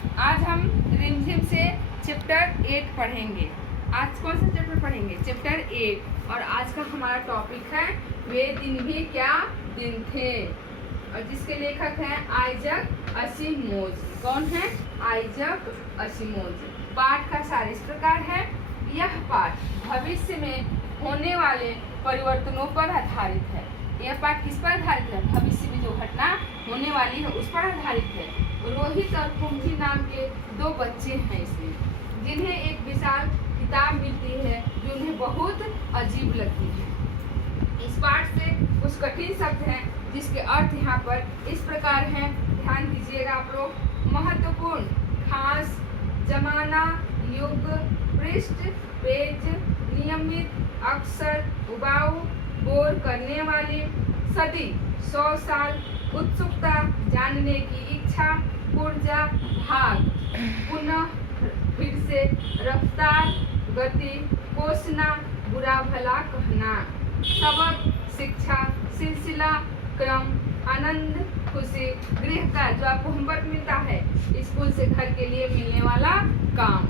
आज हम रिमझिम से चैप्टर 8 पढ़ेंगे। आज कौन सा चैप्टर पढ़ेंगे? चैप्टर 8। और आज का हमारा टॉपिक है वे दिन भी क्या दिन थे, और जिसके लेखक हैं आइजक असिमोव। कौन है? Isaac Asimov. पाठ का सार इस प्रकार है। यह पाठ भविष्य में होने वाले परिवर्तनों पर आधारित है। यह पाठ किस पर आधारित है? भविष्य में जो घटना होने वाली है उस पर आधारित है। रोहित और कुंभी नाम के दो बच्चे हैं इसमें, जिन्हें एक विशाल किताब मिलती है जो उन्हें बहुत अजीब लगती है। इस पाठ से कुछ कठिन शब्द हैं जिसके अर्थ यहाँ पर इस प्रकार हैं, ध्यान दीजिएगा आप लोग। महत्वपूर्ण, खास, जमाना, युग, पृष्ठ, पेज, नियमित, अक्सर, उबाऊ, बोर करने वाली, सदी, 100 साल, उत्सुकता, जानने की इच्छा, ऊर्जा, भाग, पुनः, फिर से, रफ्तार, गति, कोसना, बुरा भला कहना, सबक, शिक्षा, सिलसिला, क्रम, आनंद, खुशी, गृह का जो आपको होमवर्क मिलता है, स्कूल से घर के लिए मिलने वाला काम।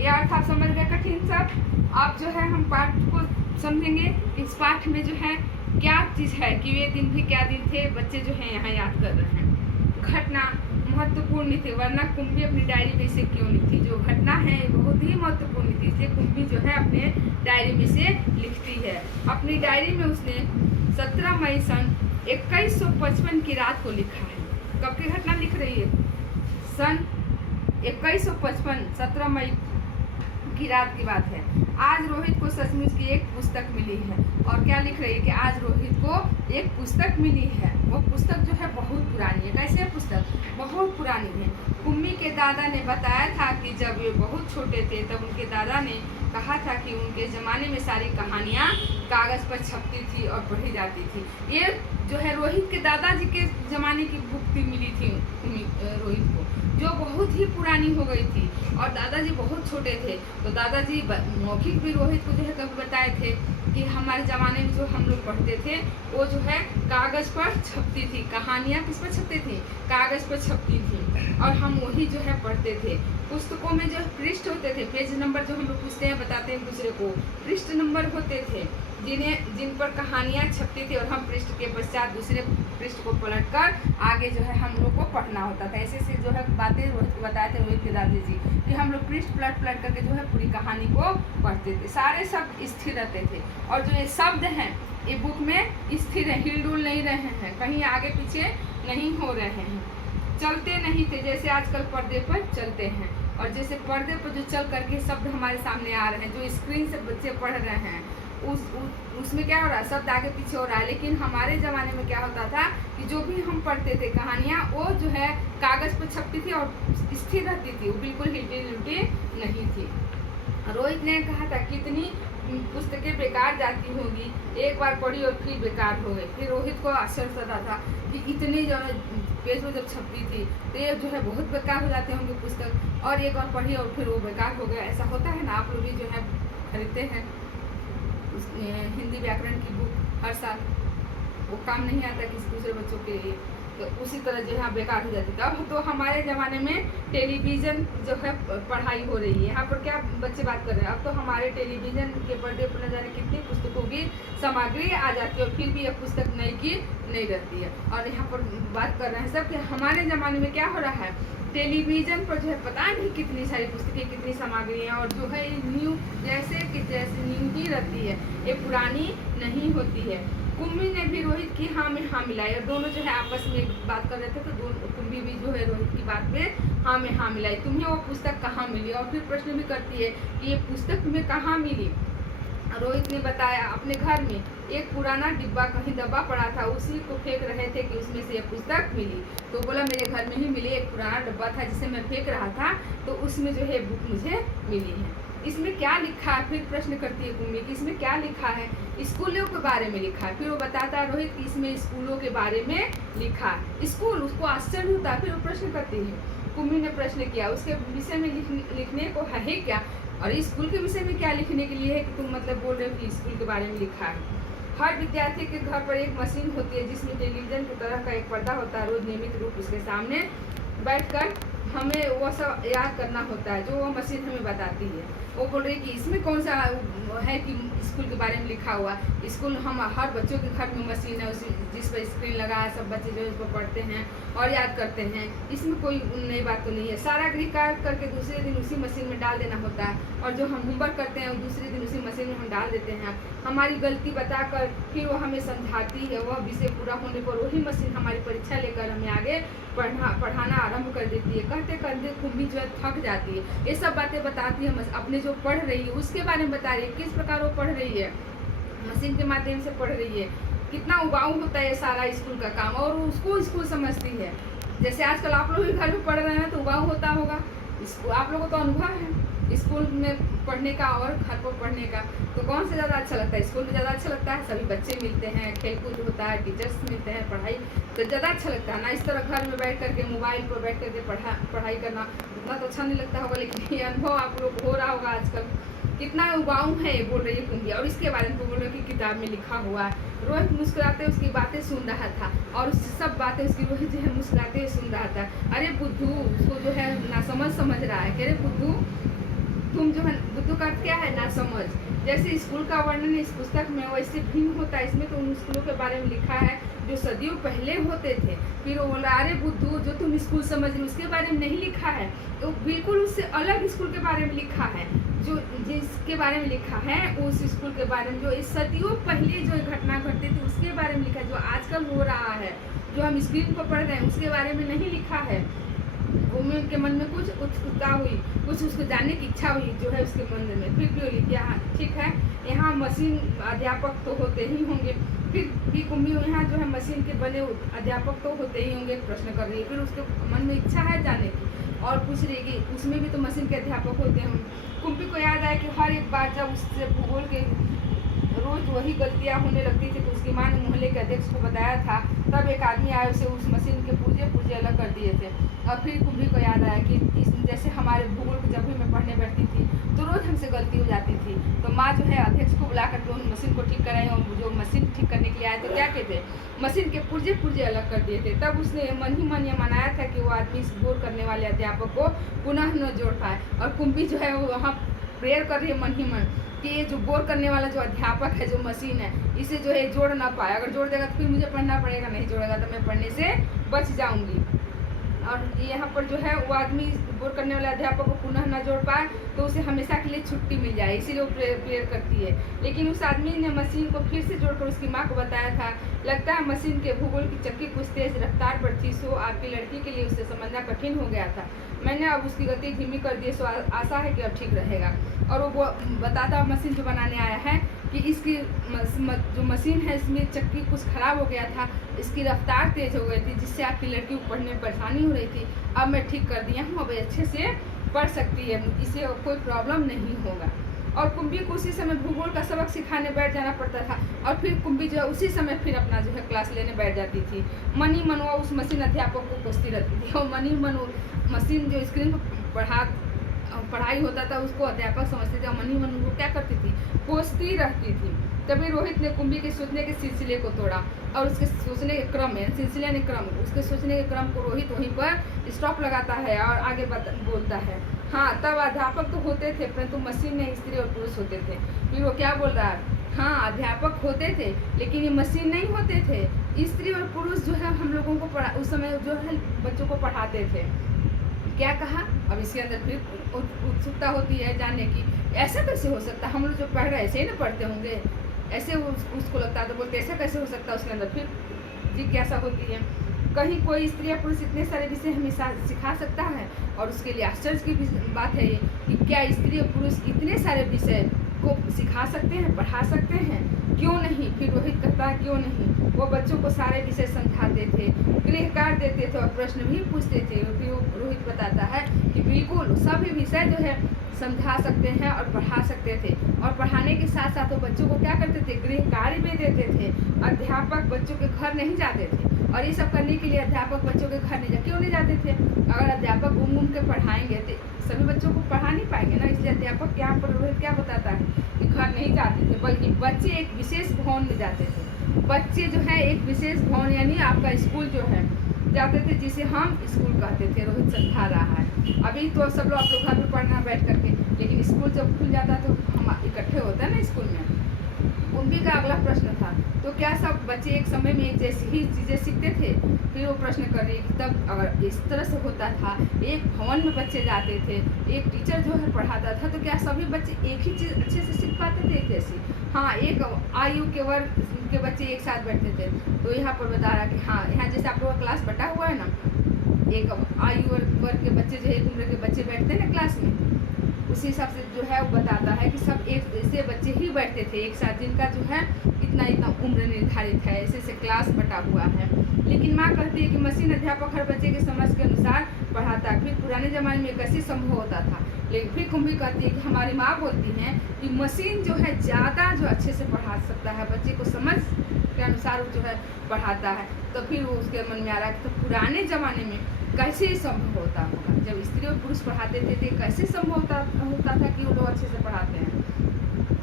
यह अर्थ आप समझ गए कठिन सब। आप जो है हम पाठ को समझेंगे। इस पाठ में जो है क्या चीज़ है कि वे दिन भी क्या दिन थे, बच्चे जो हैं यहाँ याद कर रहे हैं। घटना महत्वपूर्ण थी, वरना कुंभी अपनी डायरी में से क्यों लिखती? जो घटना है बहुत ही महत्वपूर्ण थी, इसलिए कुंभी जो है अपने डायरी में से लिखती है। अपनी डायरी में उसने 17 मई सन 2155 की रात को लिखा है। कब की घटना लिख रही है? सन 2155, 17 मई की रात की बात है। आज रोहित को सचमुच की एक पुस्तक मिली है। और क्या लिख रही है कि आज रोहित को एक पुस्तक मिली है। वो पुस्तक जो है बहुत पुरानी है। कैसे है पुस्तक? बहुत पुरानी है। कुम्मी के दादा ने बताया था कि जब वे बहुत छोटे थे तब उनके दादा ने कहा था कि उनके ज़माने में सारी कहानियाँ कागज़ पर छपती थी और पढ़ी जाती थी। ये जो है रोहित के दादाजी के ज़माने की बुक मिली थी रोहित को, जो बहुत ही पुरानी हो गई थी। और दादाजी बहुत छोटे थे तो दादाजी मौखिक भी रोहित को जो है कभी बताए थे कि हमारे ज़माने में जो हम लोग पढ़ते थे वो जो है कागज़ पर छपती थी। कहानियाँ किस पर छपती थी? कागज़ पर छपती थी और हम वही जो है पढ़ते थे। पुस्तकों में जो पृष्ठ होते थे, पेज नंबर जो हम लोग पूछते हैं, बताते हैं दूसरे को, पृष्ठ नंबर होते थे जिन पर कहानियाँ छपती थी और हम पृष्ठ के पश्चात दूसरे पृष्ठ को पलटकर आगे जो है हम लोग को पढ़ना होता था। ऐसे से जो है बातें रोहित को बताए थे रोहित के दादाजी कि हम लोग पृष्ठ पलट करके जो है पूरी कहानी को पढ़ते थे। सारे शब्द स्थिर रहते थे और जो ये शब्द हैं ये बुक में स्थिर है, हिलडुल नहीं रहे हैं, कहीं आगे पीछे नहीं हो रहे हैं, चलते नहीं थे जैसे आजकल पर्दे पर चलते हैं। और जैसे पर्दे पर जो चल करके शब्द हमारे सामने आ रहे हैं, जो स्क्रीन से बच्चे पढ़ रहे हैं, उसमें क्या हो रहा है? शब्द आगे पीछे हो रहा है। लेकिन हमारे ज़माने में क्या होता था कि जो भी हम पढ़ते थे कहानियाँ, वो जो है कागज़ पर छपती थी और स्थिर रहती थी, वो बिल्कुल हिलती जुलती नहीं थी। रोहित ने कहा था कितनी पुस्तकें बेकार जाती होगी, एक बार पढ़ी और फिर बेकार हो गई। फिर रोहित को आश्चर्य होता था कि इतनी जो है पेज में जब छपती थी तो ये जो है बहुत बेकार हो जाते होंगे पुस्तक, और एक बार पढ़ी और फिर वो बेकार हो गया। ऐसा होता है ना? आप लोग भी जो है खरीदते हैं हिंदी व्याकरण की बुक हर साल, वो काम नहीं आता किसी दूसरे बच्चों के लिए, तो उसी तरह जो है बेकार हो जाती थी। अब तो हमारे ज़माने में टेलीविज़न जो है पढ़ाई हो रही है। यहाँ पर क्या बच्चे बात कर रहे हैं? अब तो हमारे टेलीविज़न के पर्दे पर न जाने कितनी पुस्तकों की सामग्री आ जाती है और फिर भी यह पुस्तक नई की नहीं रहती है। और यहाँ पर बात कर रहे हैं सब कि हमारे ज़माने में क्या हो रहा है, टेलीविज़न पर जो है पता नहीं कितनी सारी पुस्तकें, कितनी सामग्री हैं, और जो है न्यू जैसे न्यू ही रहती है, ये पुरानी नहीं होती है। कुंभी ने भी रोहित की हाँ में हाँ मिलाई और दोनों जो है आपस में बात कर रहे थे, तो कुंभी भी जो है रोहित की बात में हाँ में हाँ मिलाई। तुम्हें वो पुस्तक कहाँ मिली? और फिर प्रश्न भी करती है कि ये पुस्तक तुम्हें कहाँ मिली? रोहित ने बताया अपने घर में एक पुराना डिब्बा कहीं दबा पड़ा था, उसी को फेंक रहे थे कि उसमें से यह पुस्तक मिली। तो बोला मेरे घर में ही मिली, एक पुराना डब्बा था जिसे मैं फेंक रहा था, तो उसमें जो है बुक मुझे मिली है। इसमें क्या लिखा है? फिर प्रश्न करती है कुंभी कि इसमें क्या लिखा है? स्कूलों के बारे में लिखा है। फिर वो बताता है रोहित कि इसमें स्कूलों के बारे में लिखा है। स्कूल, उसको आश्चर्य होता है। फिर वो प्रश्न करती है, कुंभी ने प्रश्न किया उसके विषय में लिखने को है क्या? और स्कूल के विषय में क्या लिखने के लिए है कि तुम मतलब बोल रहे हो कि स्कूल के बारे में लिखा है? हर विद्यार्थी के घर पर एक मशीन होती है जिसमें टेलीविज़न की तरह का एक पर्दा होता है। रोज नियमित रूप उसके सामने बैठकर हमें वो सब याद करना होता है जो वो मशीन हमें बताती है। वो बोल रही है कि इसमें कौन सा है कि स्कूल के बारे में लिखा हुआ। स्कूल हम हर बच्चों के घर में मशीन है, उसी जिस पर स्क्रीन लगा है, सब बच्चे जो है इस पर पढ़ते हैं और याद करते हैं। इसमें कोई नई बात तो नहीं है। सारा गृह कार्य करके दूसरे दिन उसी मशीन में डाल देना होता है और जो हम होमवर्क करते हैं दूसरे दिन उसी मशीन में हम डाल देते हैं। हमारी गलती बताकर फिर वो हमें समझाती है। वह विषय पूरा होने पर वही मशीन हमारी परीक्षा लेकर हमें आगे पढ़ाना आरंभ कर देती है। कहते कहते कुंभी जो है थक जाती है। ये सब बातें बताती है, अपने जो पढ़ रही है उसके बारे में बता रही है, किस प्रकार वो पढ़ रही है, मशीन के माध्यम से पढ़ रही है। कितना उबाऊ होता है सारा स्कूल का काम और उसको स्कूल समझती है। जैसे आजकल आप लोग भी घर में पढ़ रहे हैं तो उबाऊ होता होगा। स्कूल आप लोगों को तो अनुभव है स्कूल में पढ़ने का और घर पर पढ़ने का, तो कौन से ज़्यादा अच्छा लगता है? स्कूल में ज़्यादा अच्छा लगता है, सभी बच्चे मिलते हैं, खेलकूद होता है, टीचर्स मिलते हैं, पढ़ाई तो ज़्यादा अच्छा लगता है ना। इस तरह घर में बैठ करके मोबाइल पर बैठ करके पढ़ाई करना उतना तो अच्छा नहीं लगता होगा। लेकिन ये अनुभव आप लोग हो रहा होगा आजकल। कितना उबाऊ है ये बोल रही है कुंभी और इसके बारे में बोल रही है कि किताब में लिखा हुआ है। रोहित मुस्कुराते उसकी बातें सुन रहा था और उस सब बातें उसकी रोहित जो है मुस्कुराते हुए सुन रहा था। अरे बुद्धू, उसको जो है नासमझ समझ रहा है। कह रहे बुद्धू, तुम जो है, बुद्धू का क्या है ना समझ। जैसे स्कूल का वर्णन इस पुस्तक में वैसे भिन्न होता है। इसमें तो उन स्कूलों के बारे में लिखा है जो सदियों पहले होते थे। फिर वो बोला अरे बुद्धू, जो तुम स्कूल समझ रहे उसके बारे में नहीं लिखा है, तो बिल्कुल उससे अलग स्कूल के बारे में लिखा है। जो जिसके बारे में लिखा है उस स्कूल के बारे में जो इस सदियों पहले जो घटना घटती थी उसके बारे में लिखा है। जो आजकल हो रहा है, जो हम स्क्रीन पर पढ़ रहे हैं उसके बारे में नहीं लिखा है। उनके मन में कुछ उत्सुकता हुई, कुछ उसको जानने की इच्छा हुई जो है उसके मन में। फिर भी लिखी हाँ ठीक है, यहाँ मशीन अध्यापक तो होते ही होंगे। फिर भी कुंभी यहाँ जो है मशीन के बने अध्यापक तो होते ही होंगे, प्रश्न कर रही है। फिर उसके मन में इच्छा है जानने की और पूछ रही कि उसमें भी तो मशीन के अध्यापक होते हैं। कुंभी को याद आया कि हर एक बार जब उससे भूगोल के रोज वही गलतियाँ होने लगती थी तो उसकी माँ ने मोहल्ले के अध्यक्ष को बताया था। तब एक आदमी आया, उसे उस मशीन के पुर्जे अलग कर दिए थे। और फिर कुंभी को याद आया कि जैसे हमारे भूगोल को जब भी मैं पढ़ने बैठती थी तो रोज़ हमसे गलती हो जाती थी। तो माँ जो है अध्यक्ष को बुला करके उन मशीन को ठीक कराई और जो मशीन ठीक करने के लिए आए तो क्या कहते, मशीन के पुर्जे अलग कर दिए थे। तब उसने मन ही मन ये मनाया था कि वो आदमी इस बोर करने वाले अध्यापक को पुनः न जोड़ पाए। और कुंभी जो है वो वहाँ प्रेयर कर रही है मन ही मन कि ये जो बोर करने वाला जो अध्यापक है, जो मशीन है, इसे जो है जोड़ ना पाए। अगर जोड़ देगा तो फिर मुझे पढ़ना पड़ेगा, नहीं जोड़ेगा तो मैं पढ़ने से बच जाऊंगी। और यहाँ पर जो है वो आदमी बोर करने वाले अध्यापक को पुनः न जोड़ पाए तो उसे हमेशा के लिए छुट्टी मिल जाए, इसीलिए वो प्रेयर करती है। लेकिन उस आदमी ने मशीन को फिर से जोड़कर उसकी माँ को बताया था। लगता है मशीन के भूगोल की चक्की कुछ तेज रफ्तार पर थी, सो आपकी लड़की के लिए उसे समझना कठिन हो गया था। मैंने अब उसकी गति धीमी कर दी, सो आशा है कि अब ठीक रहेगा। और वो बताता मशीन जो बनाने आया है कि इसकी जो मशीन है इसमें चक्की कुछ ख़राब हो गया था, इसकी रफ्तार तेज़ हो गई थी जिससे आपकी लड़की को पढ़ने में परेशानी हो रही थी। अब मैं ठीक कर दिया हूँ, अब अच्छे से पढ़ सकती है, इसे कोई प्रॉब्लम नहीं होगा। और कुंभी को उसी समय भूगोल का सबक सिखाने बैठ जाना पड़ता था और फिर कुंभी जो है उसी समय फिर अपना जो है क्लास लेने बैठ जाती थी। मनी मन वो उस मशीन अध्यापक को कोसती रहती थी और मनी मन मशीन जो स्क्रीन पर पढ़ाई होता था उसको अध्यापक समझते थे और मनी मन वो क्या करती थी, कोसती रहती थी। तभी रोहित ने कुंभी के सोचने के सिलसिले को तोड़ा और उसके सोचने के क्रम में सिलसिले ने क्रम उसके सोचने के क्रम को रोहित वहीं पर स्टॉप लगाता है और आगे बोलता है। हाँ, तब अध्यापक तो होते थे परंतु मशीन में स्त्री और पुरुष होते थे। फिर वो क्या बोल रहा है, हाँ अध्यापक होते थे लेकिन ये मशीन नहीं होते थे। स्त्री और पुरुष जो है हम लोगों को उस समय जो है बच्चों को पढ़ाते थे। क्या कहा, अब इसके अंदर फिर उत्सुकता होती है जानने की, ऐसा कैसे हो सकता है, हम लोग जो पढ़ रहे ऐसे ही ना पढ़ते होंगे, ऐसे उसको लगता है। तो बोलते ऐसा कैसे हो सकता है, उसके अंदर फिर जिज्ञासा होती है। कहीं कोई स्त्री या पुरुष इतने सारे विषय हमें सिखा सकता है। और उसके लिए आश्चर्य की बात है ये कि क्या स्त्री और पुरुष इतने सारे विषय को सिखा सकते हैं, पढ़ा सकते हैं, क्यों नहीं। फिर रोहित कहता है क्यों नहीं। वो बच्चों को सारे विषय समझाते थे, गृह कार्य देते थे और प्रश्न भी पूछते थे। फिर रोहित बताता है कि बिल्कुल सभी विषय जो है समझा सकते हैं और पढ़ा सकते थे। और पढ़ाने के साथ साथ वो बच्चों को क्या करते थे, गृह कार्य भी देते थे। अध्यापक बच्चों के घर नहीं जाते थे और ये सब करने के लिए अध्यापक बच्चों के घर क्यों नहीं जाते थे। अगर अध्यापक घूम के पढ़ाएंगे तो सभी बच्चों को पढ़ा नहीं पाएंगे ना, इसलिए अध्यापक यहाँ पर रोहित क्या बताता है कि घर नहीं जाते थे बल्कि बच्चे एक विशेष भवन में जाते थे। बच्चे जो है एक विशेष भवन यानी आपका स्कूल जो है जाते थे, जिसे हम स्कूल कहते थे। रोहित समझा रहा है। अभी तो सब लोग आप लोग घर में पढ़ना बैठ करके, लेकिन स्कूल जब खुल जाता है तो हम इकट्ठे होते हैं ना स्कूल में। कुंभी का अगला प्रश्न था, तो क्या सब बच्चे एक समय में एक जैसी ही चीज़ें सीखते थे? फिर वो प्रश्न कर रही है कि तब अगर इस तरह से होता था, एक भवन में बच्चे जाते थे, एक टीचर जो है पढ़ाता था, तो क्या सभी बच्चे एक ही चीज़ अच्छे से सीख पाते थे एक जैसी? हाँ, एक आयु के वर्ग के बच्चे एक साथ बैठते थे। तो यहाँ पर बता रहा कि हाँ, यहाँ जैसे आप लोगों का क्लास बटा हुआ है ना, एक आयु वर्ग के बच्चे जो है, एक उम्र के बच्चे बैठते हैं ना क्लास में, उसी हिसाब से जो है वो बताता है कि सब एक जैसे बच्चे ही बैठते थे एक साथ, जिनका जो है इतना इतना उम्र निर्धारित है, ऐसे ऐसे क्लास बटा हुआ है। लेकिन माँ कहती है कि मशीन अध्यापक हर बच्चे के समझ के अनुसार पढ़ाता है। फिर पुराने ज़माने में कैसे संभव होता था? लेकिन फिर कुंभी कहती है कि हमारी माँ बोलती हैं कि मशीन जो है ज़्यादा जो अच्छे से पढ़ा सकता है, बच्चे को समझ के अनुसार वो जो है पढ़ाता है। तो फिर वो उसके मन में आ रहा है कि तो पुराने ज़माने में कैसे संभव होता होगा? जब स्त्री और पुरुष पढ़ाते थे तो कैसे संभव होता था कि वो लोग अच्छे से पढ़ाते हैं?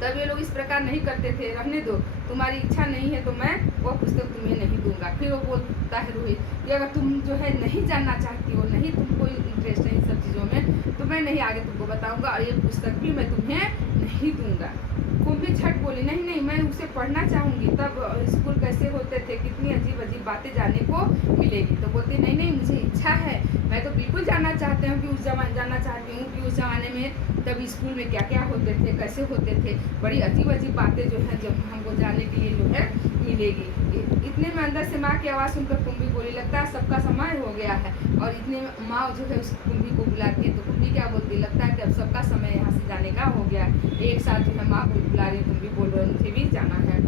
तब ये लोग इस प्रकार नहीं करते थे। रहने दो, तुम्हारी इच्छा नहीं है तो मैं वो पुस्तक तुम्हें नहीं दूंगा। फिर वो बोलता है रोहित कि अगर तुम जो है नहीं जानना चाहती हो, नहीं तुमको इंटरेस्ट है इन सब चीज़ों में, तो मैं नहीं आगे तुमको बताऊंगा और ये पुस्तक भी मैं तुम्हें नहीं दूंगा। कुंभी झट बोली, नहीं नहीं, मैं उसे पढ़ना चाहूँगी, तब स्कूल कैसे होते थे, कितनी अजीब अजीब बातें जानने को मिलेगी। तो बोलती नहीं नहीं, मुझे इच्छा है, मैं तो बिल्कुल जानना चाहती हूँ कि जानना चाहती हूँ कि उस ज़माने में तब स्कूल में क्या क्या होते थे, कैसे होते थे, बड़ी अजीब अजीब बातें जो हैं जब हमको जानने के लिए जो है मिलेगी। इतने में अंदर से माँ की आवाज़ सुनकर कुंभी बोली, लगता है सबका समय हो गया है। और इतने में माँ जो है उस कुंभी को बुलाती है, तो कुंभी क्या बोलती है, लगता है कि अब सबका समय यहाँ से जाने का हो गया है। एक साथ जो है माँ को बुला रही, कुंभी बोल रही मुझे भी जाना है।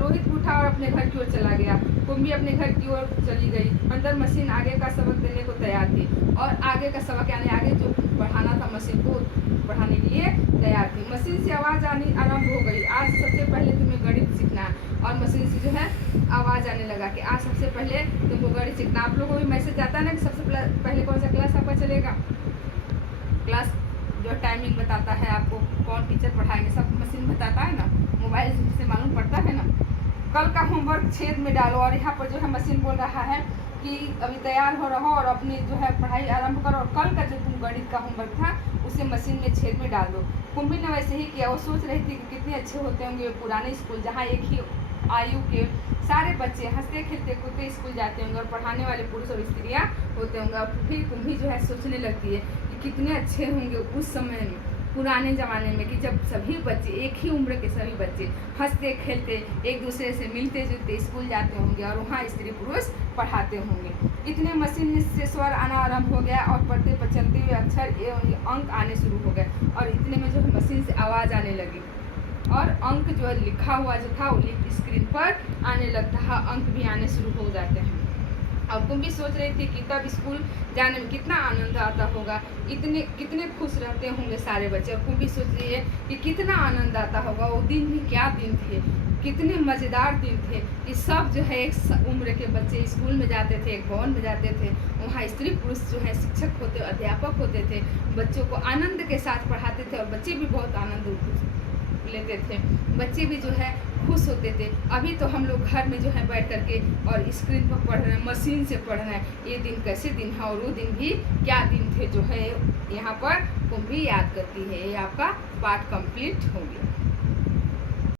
रोहित उठा और अपने घर की ओर चला गया। कुंभी अपने घर की ओर चली गई। अंदर मशीन आगे का सबक देने को तैयार थी, और आगे का सबक यानी आगे जो पढ़ाना था मशीन को पढ़ाने के लिए तैयार थी। मशीन से आवाज़ आनी आरंभ हो गई, आज सबसे पहले तुम्हें गणित सीखना है। और मशीन से जो है आवाज़ आने लगा कि आज सबसे पहले तुमको गणित सीखना। आप लोगों को भी मैसेज आता है ना कि सबसे पहले कौन सा क्लास आपका चलेगा, क्लास जो टाइमिंग बताता है आपको, कौन टीचर पढ़ाएंगे, सब मशीन बताता है ना, मोबाइल से मालूम पड़ता है ना। कल का होमवर्क छेद में डालो, और यहाँ पर जो है मशीन बोल रहा है कि अभी तैयार हो रहो और अपनी जो है पढ़ाई आरंभ करो, और कल का जो तुम गणित का होमवर्क था उसे मशीन में छेद में डाल दो। कुंभी ने वैसे ही किया। वो सोच रही थी कि कितने अच्छे होते होंगे वे पुराने स्कूल, जहाँ एक ही आयु के सारे बच्चे हंसते खेलते कूदते स्कूल जाते होंगे और पढ़ाने वाले पुरुष और स्त्रियाँ होते होंगे। और फिर कुंभी जो है सोचने लगती है कि कितने अच्छे होंगे उस समय में, पुराने ज़माने में, कि जब सभी बच्चे एक ही उम्र के सभी बच्चे हंसते खेलते एक दूसरे से मिलते जुलते स्कूल जाते होंगे और वहाँ स्त्री पुरुष पढ़ाते होंगे। इतने मशीन से स्वर आना आरंभ हो गया और पर्दे पर चलते हुए अक्षर एवं अंक आने शुरू हो गए। और इतने में जो है मशीन से आवाज़ आने लगी और अंक जो है लिखा हुआ जो था वो स्क्रीन पर आने लगता है, अंक भी आने शुरू हो जाते हैं। और कुंभी सोच रही थी कि तब स्कूल जाने में कितना आनंद आता होगा, कितने खुश रहते होंगे सारे बच्चे। और कुंभी सोच रही है कि कितना आनंद आता होगा, वो दिन भी क्या दिन थे, कितने मज़ेदार दिन थे कि सब जो है एक उम्र के बच्चे स्कूल में जाते थे, एक भवन में जाते थे, वहाँ स्त्री पुरुष जो है शिक्षक होते, अध्यापक होते थे, बच्चों को आनंद के साथ पढ़ाते थे और बच्चे भी बहुत आनंद लेते थे, बच्चे भी जो है खुश होते थे। अभी तो हम लोग घर में जो है बैठ करके और स्क्रीन पर पढ़ रहे हैं, मशीन से पढ़ रहे हैं। ये दिन कैसे दिन है और वो दिन भी क्या दिन थे, जो है यहाँ पर कुंभी याद करती है। ये आपका पाठ कंप्लीट हो गया।